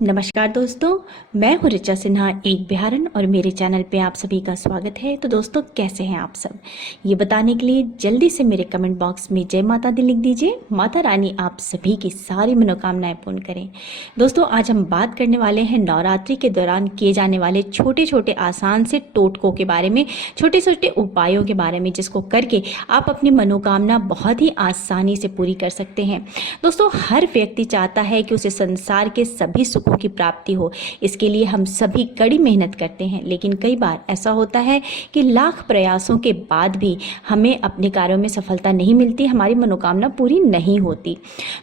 नमस्कार दोस्तों, मैं हूँ ऋचा सिन्हा एक बिहारन और मेरे चैनल पे आप सभी का स्वागत है। तो दोस्तों, कैसे हैं आप सब? ये बताने के लिए जल्दी से मेरे कमेंट बॉक्स में जय माता दी लिख दीजिए। माता रानी आप सभी की सारी मनोकामनाएं पूर्ण करें। दोस्तों, आज हम बात करने वाले हैं नवरात्रि के दौरान किए जाने वाले छोटे छोटे आसान से टोटकों के बारे में, छोटे छोटे उपायों के बारे में, जिसको करके आप अपनी मनोकामना बहुत ही आसानी से पूरी कर सकते हैं। दोस्तों, हर व्यक्ति चाहता है कि उसे संसार के सभी सुखों की प्राप्ति हो। इसके लिए हम सभी कड़ी मेहनत करते हैं, लेकिन कई बार ऐसा होता है कि लाख प्रयासों के बाद भी हमें अपने कार्यों में सफलता नहीं मिलती, हमारी मनोकामना पूरी नहीं होती।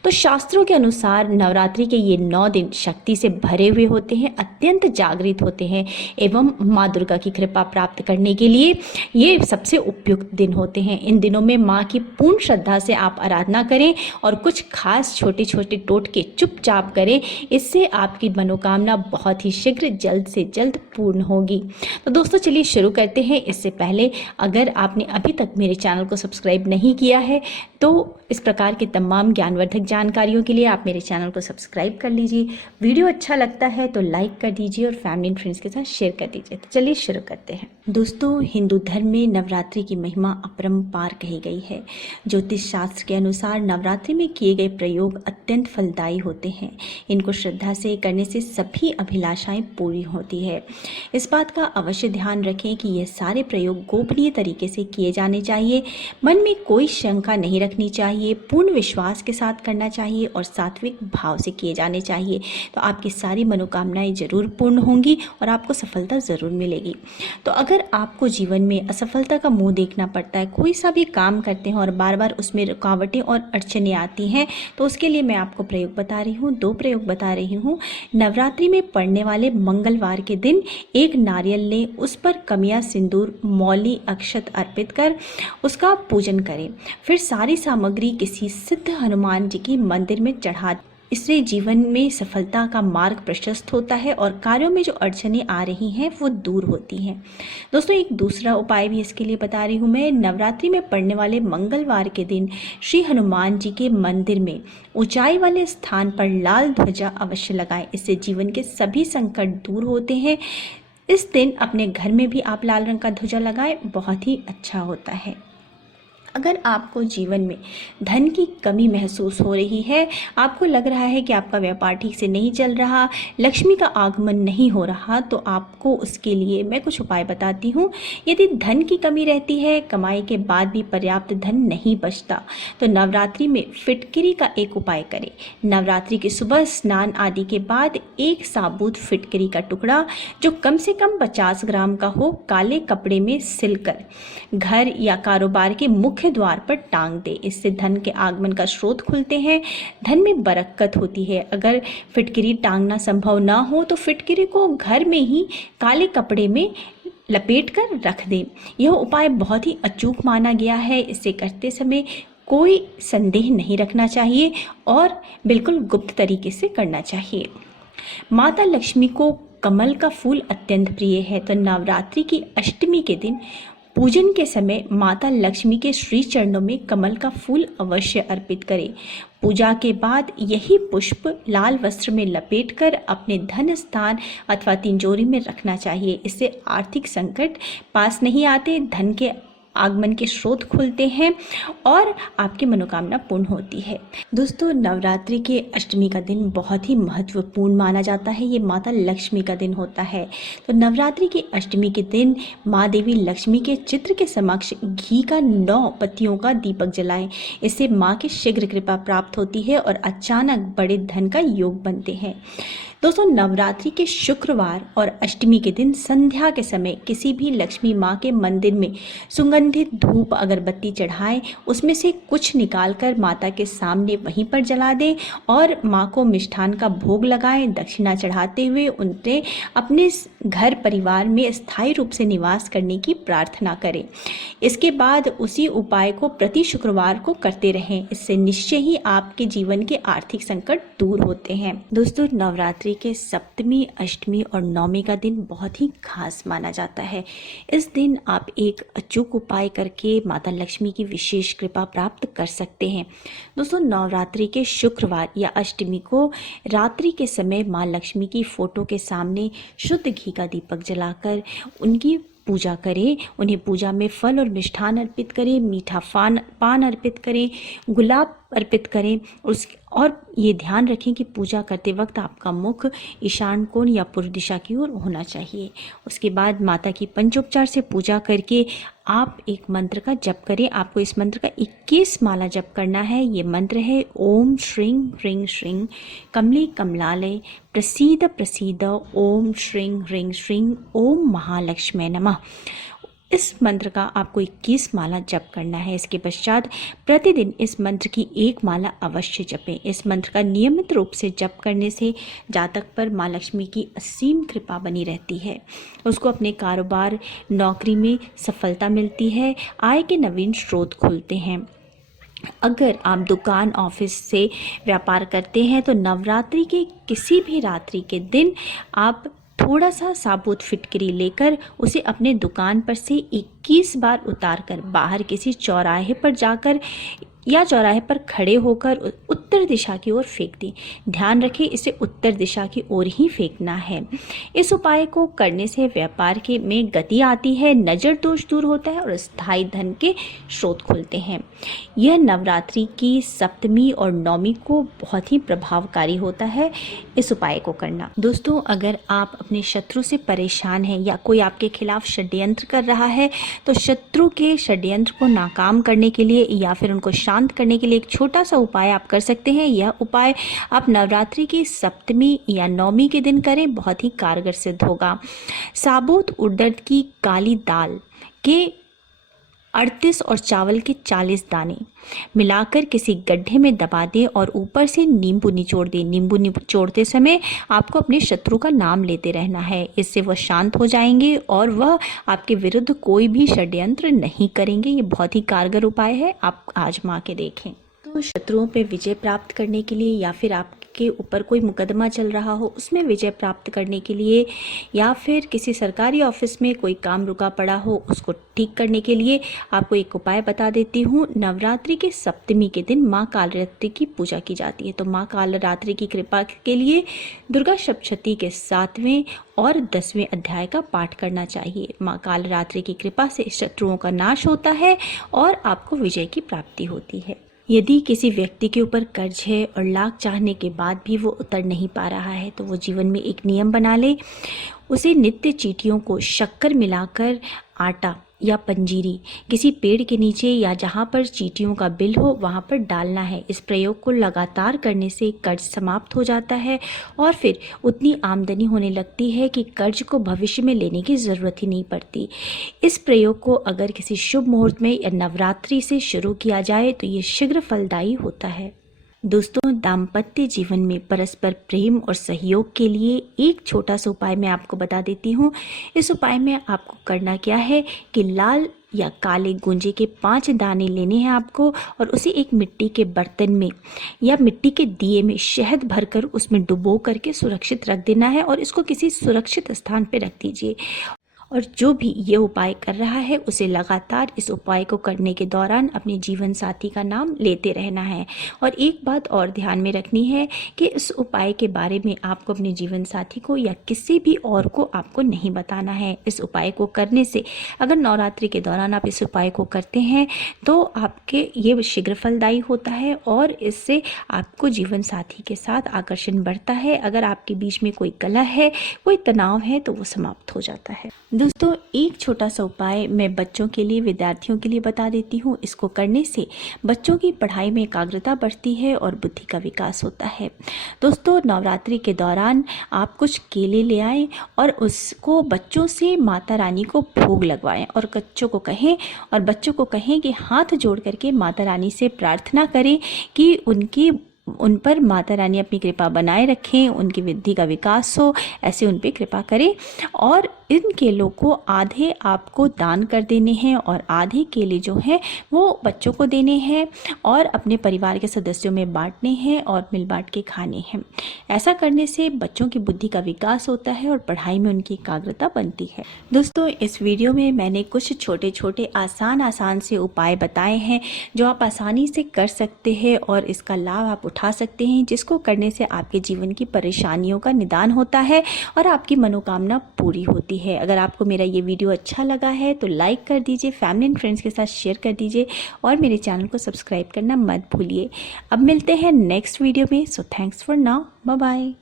तो शास्त्रों के अनुसार नवरात्रि के ये 9 दिन शक्ति से भरे हुए होते हैं, अत्यंत जागृत होते हैं एवं माँ दुर्गा की कृपा प्राप्त करने के लिए ये सबसे उपयुक्त दिन होते हैं। इन दिनों में माँ की पूर्ण श्रद्धा से आप आराधना करें और कुछ खास छोटे छोटे टोटके चुपचाप करें। इससे आपकी मनोकामना बहुत ही शीघ्र जल्द से जल्द पूर्ण होगी। तो दोस्तों, चलिए शुरू करते हैं। इससे पहले अगर आपने अभी तक मेरे चैनल को सब्सक्राइब नहीं किया है तो इस प्रकार के तमाम ज्ञानवर्धक जानकारियों के लिए आप मेरे चैनल को सब्सक्राइब कर लीजिए। वीडियो अच्छा लगता है तो लाइक कर दीजिए और फैमिली एंड फ्रेंड्स के साथ शेयर कर दीजिए। तो चलिए शुरू करते हैं। दोस्तों, हिंदू धर्म में नवरात्रि की महिमा अपरंपार कही गई है। ज्योतिष शास्त्र के अनुसार नवरात्रि में किए गए प्रयोग अत्यंत फलदायी होते हैं। इनको श्रद्धा से करने से सभी अभिलाषाएं पूरी होती है। इस बात का अवश्य ध्यान रखें कि यह सारे प्रयोग गोपनीय तरीके से किए जाने चाहिए। मन में कोई शंका नहीं रखनी चाहिए, पूर्ण विश्वास के साथ करना चाहिए और सात्विक भाव से किए जाने चाहिए। तो आपकी सारी मनोकामनाएं जरूर पूर्ण होंगी और आपको सफलता ज़रूर मिलेगी। तो अगर आपको जीवन में असफलता का मुंह देखना पड़ता है, कोई सा भी काम करते हैं और बार बार उसमें रुकावटें और अड़चनें आती हैं, तो उसके लिए मैं आपको प्रयोग बता रही हूँ, 2 प्रयोग बता रही हूँ। नवरात्रि में पड़ने वाले मंगलवार के दिन एक नारियल लें, उस पर कमिया, सिंदूर, मौली, अक्षत अर्पित कर उसका पूजन करें। फिर सारी सामग्री किसी सिद्ध हनुमान जी की मंदिर में चढ़ा। इससे जीवन में सफलता का मार्ग प्रशस्त होता है और कार्यों में जो अड़चनें आ रही हैं वो दूर होती हैं। दोस्तों, एक दूसरा उपाय भी इसके लिए बता रही हूँ मैं। नवरात्रि में पड़ने वाले मंगलवार के दिन श्री हनुमान जी के मंदिर में ऊंचाई वाले स्थान पर लाल ध्वजा अवश्य लगाएं। इससे जीवन के सभी संकट दूर होते हैं। इस दिन अपने घर में भी आप लाल रंग का ध्वजा लगाएं, बहुत ही अच्छा होता है। अगर आपको जीवन में धन की कमी महसूस हो रही है, आपको लग रहा है कि आपका व्यापार ठीक से नहीं चल रहा, लक्ष्मी का आगमन नहीं हो रहा, तो आपको उसके लिए मैं कुछ उपाय बताती हूँ। यदि धन की कमी रहती है, कमाई के बाद भी पर्याप्त धन नहीं बचता, तो नवरात्रि में फिटकरी का एक उपाय करें। नवरात्रि की सुबह स्नान आदि के बाद एक साबुत फिटकरी का टुकड़ा जो कम से कम 50 ग्राम का हो, काले कपड़े में सिलकर घर या कारोबार के मुख्य द्वार पर टांग दे। इससे धन के आगमन का स्रोत खुलते हैं, धन में बरकत होती है। अगर फिटकरी टांगना संभव ना हो तो फिटकरी को घर में ही काले कपड़े में लपेट कर रख दें। यह उपाय बहुत ही अचूक माना गया है। इसे करते समय कोई संदेह नहीं रखना चाहिए और बिल्कुल गुप्त तरीके से करना चाहिए। माता लक्ष्मी को कमल का फूल अत्यंत प्रिय है, तो नवरात्रि की अष्टमी के दिन पूजन के समय माता लक्ष्मी के श्री चरणों में कमल का फूल अवश्य अर्पित करें। पूजा के बाद यही पुष्प लाल वस्त्र में लपेटकर अपने धन स्थान अथवा तिजोरी में रखना चाहिए। इससे आर्थिक संकट पास नहीं आते, धन के आगमन के स्रोत खुलते हैं और आपकी मनोकामना पूर्ण होती है। दोस्तों, नवरात्रि के अष्टमी का दिन बहुत ही महत्वपूर्ण माना जाता है। ये माता लक्ष्मी का दिन होता है। तो नवरात्रि की अष्टमी के दिन माँ देवी लक्ष्मी के चित्र के समक्ष घी का 9 पत्तियों का दीपक जलाएं। इससे माँ की शीघ्र कृपा प्राप्त होती है और अचानक बड़े धन का योग बनते हैं। दोस्तों, नवरात्रि के शुक्रवार और अष्टमी के दिन संध्या के समय किसी भी लक्ष्मी माँ के मंदिर में सुगंधित धूप अगरबत्ती चढ़ाएं। उसमें से कुछ निकालकर माता के सामने वहीं पर जला दें और माँ को मिष्ठान का भोग लगाएं। दक्षिणा चढ़ाते हुए उनसे अपने घर परिवार में स्थायी रूप से निवास करने की प्रार्थना करें। इसके बाद उसी उपाय को प्रति शुक्रवार को करते रहें। इससे निश्चय ही आपके जीवन के आर्थिक संकट दूर होते हैं। दोस्तों, नवरात्रि के सप्तमी, अष्टमी और नवमी का दिन बहुत ही खास माना जाता है। इस दिन आप एक अचूक उपाय उपाय करके माता लक्ष्मी की विशेष कृपा प्राप्त कर सकते हैं। दोस्तों, नवरात्रि के शुक्रवार या अष्टमी को रात्रि के समय माँ लक्ष्मी की फोटो के सामने शुद्ध घी का दीपक जलाकर उनकी पूजा करें। उन्हें पूजा में फल और मिष्ठान अर्पित करें, मीठा पान अर्पित करें, गुलाब अर्पित करें। और ये ध्यान रखें कि पूजा करते वक्त आपका मुख ईशान कोण या पूर्व दिशा की ओर होना चाहिए। उसके बाद माता की पंचोपचार से पूजा करके आप एक मंत्र का जप करें। आपको इस मंत्र का 21 माला जप करना है। ये मंत्र है ओम श्रीं ह्रीं श्रीं कमले कमलालय प्रसीद प्रसीद ओम श्रीं ह्रीं श्रीं ओम महालक्ष्मी नमः। इस मंत्र का आपको 21 माला जप करना है। इसके पश्चात प्रतिदिन इस मंत्र की एक माला अवश्य जपें। इस मंत्र का नियमित रूप से जप करने से जातक पर माँ लक्ष्मी की असीम कृपा बनी रहती है। उसको अपने कारोबार नौकरी में सफलता मिलती है, आय के नवीन स्रोत खुलते हैं। अगर आप दुकान ऑफिस से व्यापार करते हैं तो नवरात्रि के किसी भी रात्रि के दिन आप थोड़ा सा साबुत फिटकरी लेकर उसे अपने दुकान पर से 21 बार उतार कर बाहर किसी चौराहे पर जाकर या चौराहे पर खड़े होकर उत्तर दिशा की ओर फेंक दें। ध्यान रखें, इसे उत्तर दिशा की ओर ही फेंकना है। इस उपाय को करने से व्यापार के में गति आती है, नज़र दोष दूर होता है और स्थायी धन के स्रोत खुलते हैं। यह नवरात्रि की सप्तमी और नवमी को बहुत ही प्रभावकारी होता है इस उपाय को करना। दोस्तों, अगर आप अपने शत्रु से परेशान हैं या कोई आपके खिलाफ षड्यंत्र कर रहा है तो शत्रु के षड्यंत्र को नाकाम करने के लिए या फिर उनको शांत करने के लिए एक छोटा सा उपाय आप कर सकते हैं। यह उपाय आप नवरात्रि की सप्तमी या नवमी के दिन करें, बहुत ही कारगर सिद्ध होगा। साबुत उड़द की काली दाल के 38 और चावल के 40 दाने मिलाकर किसी गड्ढे में दबा दें और ऊपर से नींबू निचोड़ दें। नींबू निचोड़ते समय आपको अपने शत्रु का नाम लेते रहना है। इससे वह शांत हो जाएंगे और वह आपके विरुद्ध कोई भी षड्यंत्र नहीं करेंगे। ये बहुत ही कारगर उपाय है, आप आजमा के देखें। तो शत्रुओं पे विजय प्राप्त करने के लिए या फिर आपके ऊपर कोई मुकदमा चल रहा हो उसमें विजय प्राप्त करने के लिए या फिर किसी सरकारी ऑफिस में कोई काम रुका पड़ा हो उसको ठीक करने के लिए आपको एक उपाय बता देती हूँ। नवरात्रि के सप्तमी के दिन माँ कालरात्रि की पूजा की जाती है। तो माँ कालरात्रि की कृपा के लिए दुर्गा सप्तशती के 7वें और 10वें अध्याय का पाठ करना चाहिए। माँ कालरात्रि की कृपा से शत्रुओं का नाश होता है और आपको विजय की प्राप्ति होती है। यदि किसी व्यक्ति के ऊपर कर्ज है और लाख चाहने के बाद भी वो उतर नहीं पा रहा है तो वो जीवन में एक नियम बना ले, उसे नित्य चींटियों को शक्कर मिलाकर आटा या पंजीरी किसी पेड़ के नीचे या जहाँ पर चींटियों का बिल हो वहाँ पर डालना है। इस प्रयोग को लगातार करने से कर्ज समाप्त हो जाता है और फिर उतनी आमदनी होने लगती है कि कर्ज को भविष्य में लेने की ज़रूरत ही नहीं पड़ती। इस प्रयोग को अगर किसी शुभ मुहूर्त में या नवरात्रि से शुरू किया जाए तो ये शीघ्र फलदायी होता है। दोस्तों, दाम्पत्य जीवन में परस्पर प्रेम और सहयोग के लिए एक छोटा सा उपाय मैं आपको बता देती हूँ। इस उपाय में आपको करना क्या है कि लाल या काले गुंजे के 5 दाने लेने हैं आपको और उसे एक मिट्टी के बर्तन में या मिट्टी के दिए में शहद भरकर उसमें डुबो करके सुरक्षित रख देना है और इसको किसी सुरक्षित स्थान पर रख दीजिए। और जो भी ये उपाय कर रहा है उसे लगातार इस उपाय को करने के दौरान अपने जीवन साथी का नाम लेते रहना है। और एक बात और ध्यान में रखनी है कि इस उपाय के बारे में आपको अपने जीवन साथी को या किसी भी और को आपको नहीं बताना है। इस उपाय को करने से अगर नवरात्रि के दौरान आप इस उपाय को करते हैं तो आपके ये शीघ्र फलदायी होता है और इससे आपको जीवन साथी के साथ आकर्षण बढ़ता है। अगर आपके बीच में कोई कलह है, कोई तनाव है तो वो समाप्त हो जाता है। दोस्तों, एक छोटा सा उपाय मैं बच्चों के लिए, विद्यार्थियों के लिए बता देती हूँ। इसको करने से बच्चों की पढ़ाई में एकाग्रता बढ़ती है और बुद्धि का विकास होता है। दोस्तों, नवरात्रि के दौरान आप कुछ केले ले आएं और उसको बच्चों से माता रानी को भोग लगवाएं और बच्चों को कहें कि हाथ जोड़ करके माता रानी से प्रार्थना करें कि उन पर माता रानी अपनी कृपा बनाए रखें, उनकी बुद्धि का विकास हो, ऐसे उन पर कृपा करें। और इन केलों को आधे आपको दान कर देने हैं और आधे केले जो हैं वो बच्चों को देने हैं और अपने परिवार के सदस्यों में बांटने हैं और मिल बांट के खाने हैं। ऐसा करने से बच्चों की बुद्धि का विकास होता है और पढ़ाई में उनकी एकाग्रता बनती है। दोस्तों, इस वीडियो में मैंने कुछ छोटे छोटे आसान से उपाय बताए हैं जो आप आसानी से कर सकते हैं और इसका लाभ आप उठा सकते हैं, जिसको करने से आपके जीवन की परेशानियों का निदान होता है और आपकी मनोकामना पूरी होती है। अगर आपको मेरा ये वीडियो अच्छा लगा है तो लाइक कर दीजिए, फैमिली एंड फ्रेंड्स के साथ शेयर कर दीजिए और मेरे चैनल को सब्सक्राइब करना मत भूलिए। अब मिलते हैं नेक्स्ट वीडियो में। So thanks for now, bye bye.